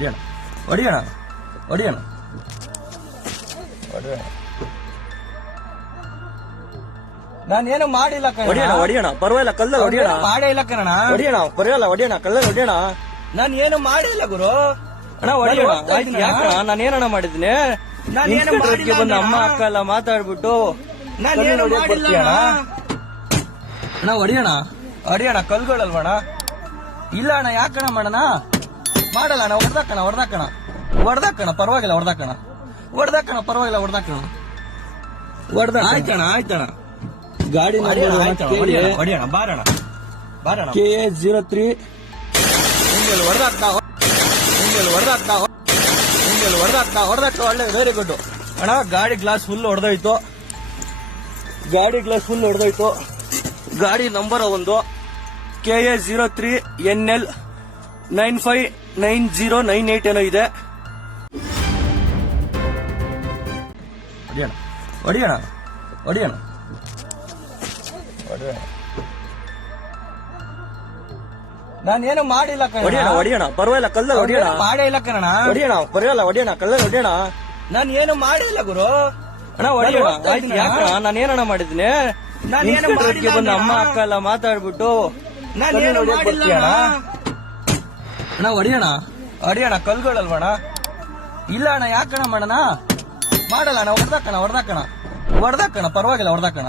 ಹೊಡಿಯೋಣ. ಹೊಡಿಯೋಣ. ಹೊಡಿಯೋಣ. ಹೊಡಿಯೋಣ. ನಾನೇನು ಮಾಡಿಲ್ಲ ಹೊಡಿಯೋಣ ಹೊಡಿಯೋಣ. ಪರವಾಗಿಲ್ಲ ಕಲ್ಲ ಹೊಡಿಯೋಣ. ಮಾಡೇ ಇಲ್ಲ ಕಣ ಹೊಡಿಯೋಣ ಪರವಾಗಿಲ್ಲ ಹೊಡಿಯೋಣ ಕಲ್ಲ ಹೊಡಿಯೋಣ. ನಾನು ಏನು ಮಾಡಿಲ್ಲ ಗುರು. ಅಣ್ಣ ಹೊಡಿಯೋಣ. ಯಾಕಣ್ಣ? ನಾನು ಏನಣ್ಣ ಮಾಡಿದ್ದೀನಿ? ನಾನ್ ಏನು ಇನ್ಸ್ಪೆಕ್ಟರ್ ಬಂದು ಅಮ್ಮ ಅಕ್ಕ ಎಲ್ಲ ಮಾತಾಡ್ಬಿಟ್ಟು ನಾನು ಏನು ಮಾಡಿಲ್ಲ ಅಣ್ಣ. ಹೊಡಿಯೋಣ. ಹೊಡಿಯೋಣ ಕಲ್ಗಳಲ್ವಣ ಇಲ್ಲ ಅಣ್ಣ ಯಾಕಣ ಮಾಡೋಣ? ಮಾಡಲ್ಲ ಅಣ್ಣ ಹೊಡ್ದಾಕಣ ಹೊಡ್ದಾಕಣ ಹೊಡ್ದಾಕಣ ಪರವಾಗಿಲ್ಲ ಹೊಡ್ದಾಕಣ ಹೊಡ್ದಾಕಣ ಪರವಾಗಿಲ್ಲ ಹೊಡ್ದಾಕಣ ಹೊಡ್ದ ಆಯ್ತಣ್ಣ ಆಯ್ತಣ್ಣ. ಗಾಡಿ ಹೊಡಿಯೋಣ ಬಾರಣ ಬಾರಣ ಕೆ ಎ ಜೀರೋ ತ್ರೀ. ಹಿಂಗೆಲ್ಲ ಹೊಡೆದಾಕ್ತಾ ಹಿಂಗೆಲ್ಲ ಹೊಡೆದಾಕ್ತಾ ಹಿಂಗೆಲ್ಲ ಹೊಡೆದಾಕ್ತಾ ಹೊಡೆದಾಕ್ತಾ ಒಳ್ಳೆ ವೆರಿ ಗುಡ್ ಅಣ್ಣ ಗಾಡಿ ಗ್ಲಾಸ್ ಫುಲ್ ಹೊಡೆದೋಯ್ತು. ಗಾಡಿ ಗ್ಲಾಸ್ ಫುಲ್ ಹೊಡೆದೋಯ್ತು. ಗಾಡಿ ನಂಬರ್ ಒಂದು K A zero three N L. Nine five nine zero nine eight ಏನೋ ಇದೆ. ಹೊಡಿಯೋಣ. ಹೊಡಿಯೋಣ. ಹೊಡಿಯೋಣ. ನಾನೇನು ಮಾಡಿಲ್ಲ ಕಣ ಹೊಡಿಯೋಣ ಹೊಡಿಯೋಣ. ಪರವಾಗಿಲ್ಲ ಕಲ್ಲ ಹೊಡಿಯೋಣ. ಮಾಡೇ ಇಲ್ಲ ಕಣ ಹೊಡಿಯೋಣ ಪರವಾಗಿಲ್ಲ ಹೊಡಿಯೋಣ ಕಲ್ಲ ಹೊಡಿಯೋಣ. ನಾನು ಏನು ಮಾಡಿಲ್ಲ ಗುರು. ಅಣ್ಣ ಹೊಡಿಯೋಣ. ಆಯ್ತು. ಯಾಕಣ್ಣ? ನಾನು ಏನಣ್ಣ ಮಾಡಿದ್ದೀನಿ? ನಾನು ಏನು ಬಂದು ಅಮ್ಮ. ಅಕ್ಕ ಎಲ್ಲ ಮಾತಾಡ್ಬಿಟ್ಟು ನಾನು ಏನು ಮಾಡಿಲ್ಲ? ಅಣ್ಣ ಹೊಡಿಯೋಣ ಹೊಡಿಯೋಣ ಕಲ್ಗಳಲ್ವಣ ಇಲ್ಲ ಅಣ್ಣ ಯಾಕಣ ಮಾಡೋಣ? ಮಾಡಲ್ಲ ಅಣ್ಣ ಹೊಡ್ದಾಕಣ ಹೊಡ್ದಾಕಣ ಹೊಡ್ದಾಕಣ ಪರವಾಗಿಲ್ಲ ಹೊಡ್ದಾಕಣ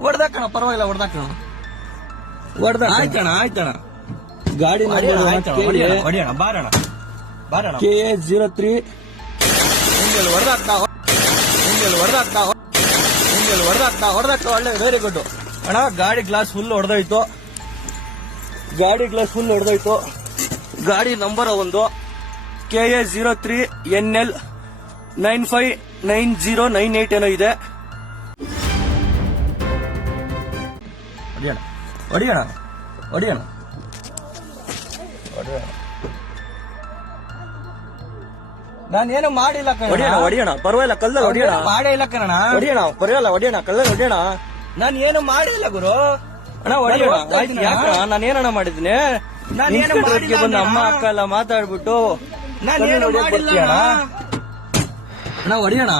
ಹೊಡ್ದಾಕಣ ಪರವಾಗಿಲ್ಲ ಹೊಡ್ದಾಕಣ ಹೊಡ್ದ ಆಯ್ತಣ ಆಯ್ತಣ ಗಾಡಿ ಹೊಡಿಯೋಣ ಬಾರಣ ಬಾರಣ ಕೆ ಎ ಜೀರೋ ತ್ರೀ. ಹಿಂಗೆಲ್ಲ ಹೊಡೆದಾಕ್ತಾ ಹಿಂಗೆಲ್ಲ ಹೊಡೆದಾಕ್ತಾ ಹಿಂಗೆಲ್ಲ ಹೊಡೆದಾಕ್ತಾ ಹೊಡೆದಾಕ್ತಾ ಒಳ್ಳೆ ವೆರಿ ಗುಡ್ ಅಣ್ಣ ಗಾಡಿ ಗ್ಲಾಸ್ ಫುಲ್ ಹೊಡೆದೋಯ್ತು. ಗಾಡಿ ಗ್ಲಾಸ್ ಫುಲ್ ಹೊಡೆದೋಯ್ತು. ಗಾಡಿ ನಂಬರ್ ಒಂದು K A zero three N L nine five nine zero nine eight ಏನೋ ಇದೆ. ಹೊಡಿಯೋಣ ಹೊಡಿಯೋಣ ಹೊಡಿಯೋಣ. ಹೊಡಿಯೋಣ ನಾನೇನು ಮಾಡಿಲ್ಲ ಕಣ ಹೊಡಿಯೋಣ ಹೊಡಿಯೋಣ ಪರವಾಗಿಲ್ಲ ಕಲ್ಲಲ್ಲಿ ಹೊಡಿಯೋಣ. ಮಾಡೇ ಇಲ್ಲ ಕಣ ಹೊಡಿಯೋಣ ಪರವಾಗಿಲ್ಲ ಹೊಡಿಯೋಣ ಕಲ್ಲಲ್ಲಿ ಒಡಿಯೋಣ ನಾನು ಏನು ಮಾಡಿಲ್ಲ ಗುರು. ಅಣ್ಣ ಹೊಡಿಯೋಣ. ಆಯ್ತು ನಾನು ಏನಣ್ಣ ಮಾಡಿದ್ದೀನಿ? ನಾನ್ ಏನು ಇನ್ಸ್ಪೆಕ್ಟರ್ ಮಾಡಿಲ್ಲ ಬಂದು ಅಣ್ಣ. ಅಮ್ಮ ಅಕ್ಕ ಎಲ್ಲ ಮಾತಾಡ್ಬಿಟ್ಟು ಹೊಡಿಯೋಕ್ ಬರ್ತೀಯಣ್ಣ? ಅಣ್ಣ? ಹೊಡಿಯೋಣ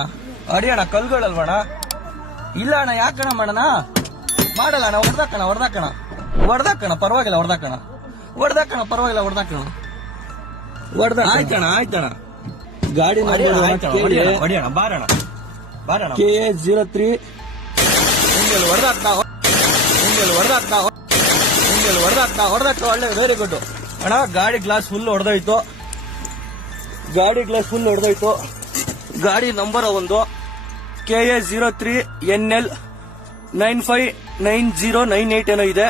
ಹೊಡಿಯೋಣ ಕಲ್ಗಳಲ್ವಣ ಇಲ್ಲ ಅಣ್ಣ ಯಾಕಣ ಮಾಡೋಣ? ಮಾಡಲ್ಲ ಅಣ್ಣ ಹೊಡ್ದಾಕಣ ಹೊಡ್ದಾಕಣ ಹೊಡ್ದಾಕಣ ಪರವಾಗಿಲ್ಲ ಹೊಡ್ದಾಕಣ ಹೊಡ್ದಾಕಣ ಪರವಾಗಿಲ್ಲ ಹೊಡ್ದಾಕಣ ಹೊಡ್ದ ಆಯ್ತಣ್ಣ ಆಯ್ತಣ್ಣ. ಗಾಡಿ ಹೊಡಿಯೋಣ ಹೊಡಿಯೋಣ ಬಾರಣ ಬಾರಣ ಕೆ ಎ ಜೀರೋ ತ್ರೀ. ಹೊಡೆದಾಕ್ತಾ ಹೊಡೆದಾಕ್ತಾ ಹೊಡೆದಾಕ್ತಾ ಒಳ್ಳೆ ವೆರಿ ಗುಡ್ ಅಣ್ಣ, ಗಾಡಿ ಗ್ಲಾಸ್ ಫುಲ್ ಹೊಡೆದೋಯ್ತು. ಗಾಡಿ ಗ್ಲಾಸ್ ಫುಲ್ ಹೊಡೆದೋಯ್ತು. ಗಾಡಿ ನಂಬರ್ ಒಂದು K A zero three N L nine five nine zero nine eight ಏನೋ ಇದೆ.